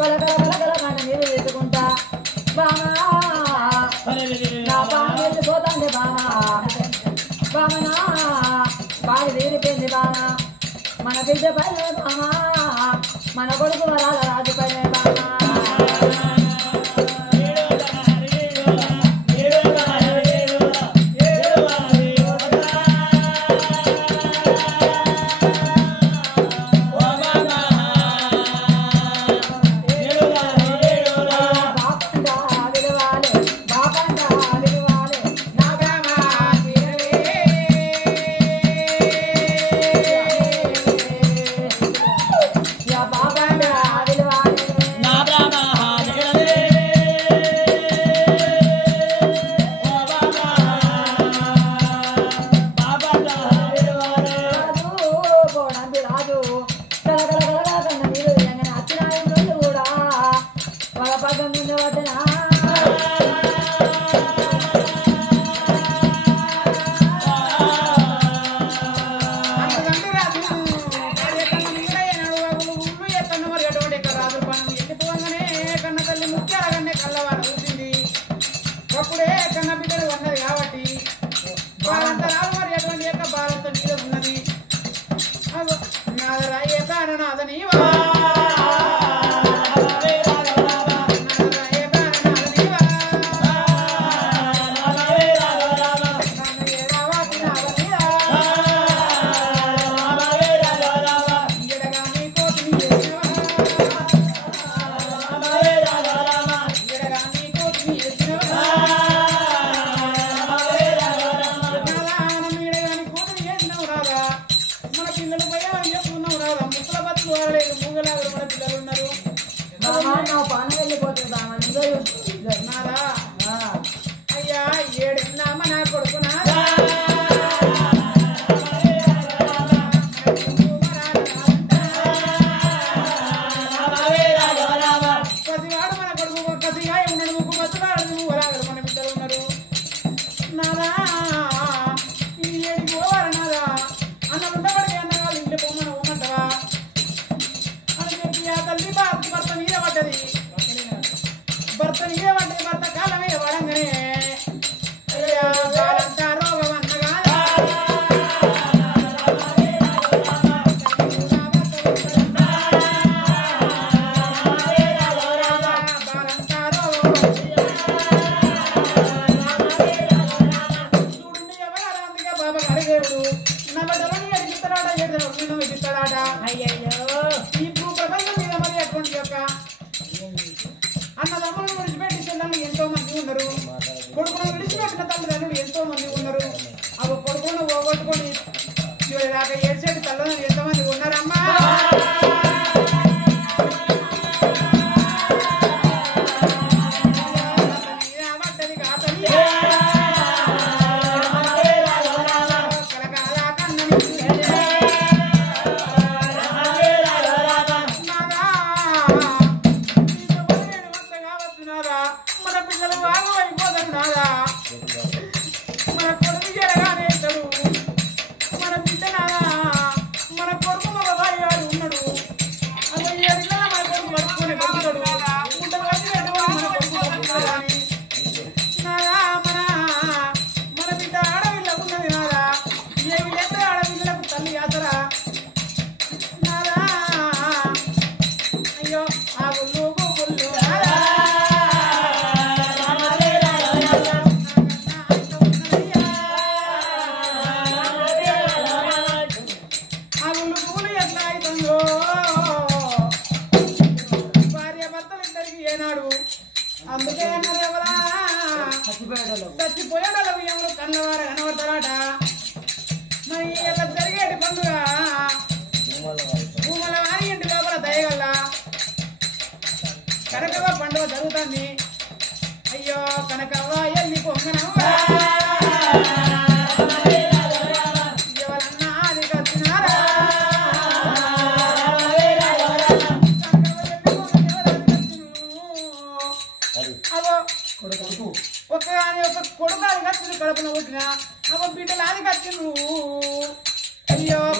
కలకల కలకల కంట నీరు తీసుకుంటా బామా నా బామ వెళ్ళిపోతాంది బామా బామనా బావి తీరిపోయింది బామా మన బిడ్డ పైన బామా మన కొడుకు వరాల రాజు పైన బామా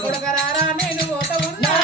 కొడకరారా నేను పోత ఉన్నా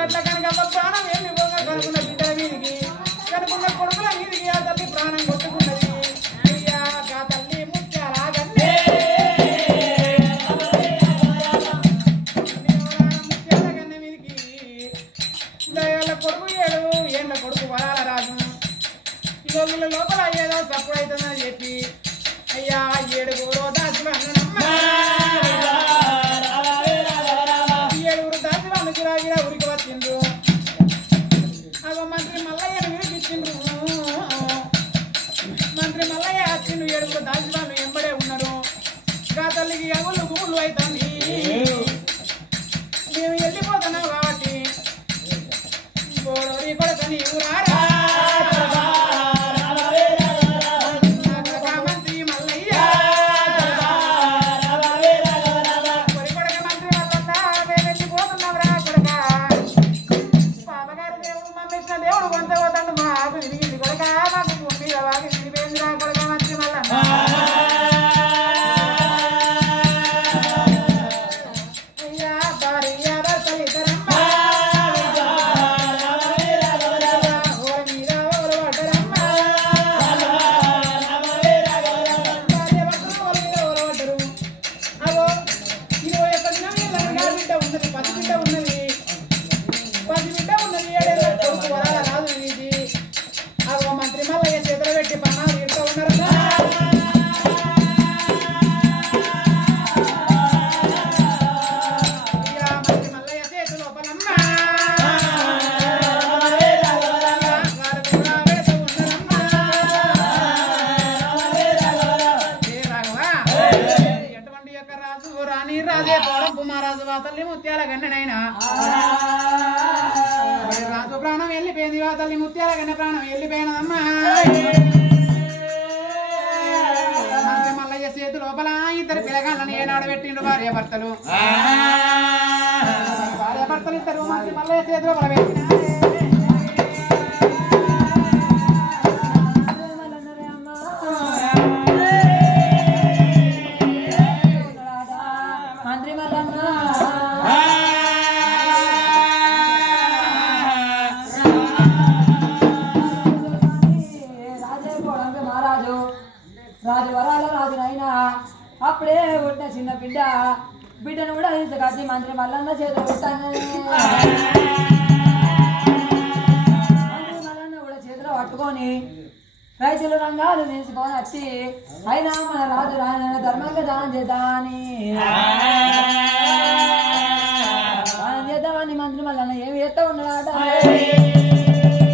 గట్ల కనుక ప్రాణం వెళ్ళి కనుకున్న బిడ్డల మీదికి కనుకున్న కొడుకుల మీదికి ఆ తల్లి ప్రాణం కొట్టుకున్నది అయ్యా ఆ తల్లి ముత్యాల గన్నే ముత్యాల గన్నె మీదికి దయాల కొడుకు 7 ఏళ్ళ కొడుకు వరాల రాజు వీళ్ళ లోపల ఏదో తప్పు అవుతుందని చెప్పి అయ్యా 7 దాసులు అన్నమ్మ 7 దాసులు అనుకురాగిరా ఉరికి వచ్చిండ్రు అగో మంత్రి మల్లయ్యను విరిపించిండ్రు మంత్రి మల్లయ్య వచ్చిండ్రు 7 దాసులు ఎంబడే ఉన్నారు కా తల్లికి అగుళ్ళు గుళ్ళు అవుతుంది మేము వెళ్ళిపోతున్నాం కాబట్టి గోడోరి కొడుకు నీవు రారా తల్లి ముత్యాల గన్నెనైనా రాజు ప్రాణం వెళ్ళిపోయింది తల్లి ముత్యాల గన్నె ప్రాణం వెళ్ళిపోయినదమ్మా మంత్రి మల్లయ్య చేతి లోపల 2 పిల్లగాళ్ళని ఏనాడు పెట్టిండు భార్యాభర్తలు ఇద్దరు మంత్రి మల్లయ్య చేతి లోపల పెట్టిన రాజు వరాల రాజునైనా అప్పుడే పుట్టిన చిన్న బిడ్డను కూడా తీసుకొచ్చి మంత్రి మల్లన్న చేతులు పెట్టాను మంత్రి మల్లన్న కూడా చేతిలో పట్టుకొని రైతుల రంగాలు తీసుకొని వచ్చి అయినా మన రాజు రాజు ధర్మంగా దానం చేద్దామని దానం చేద్దామని మంత్రి మల్లన్న ఏమి చేస్తా ఉన్నాడు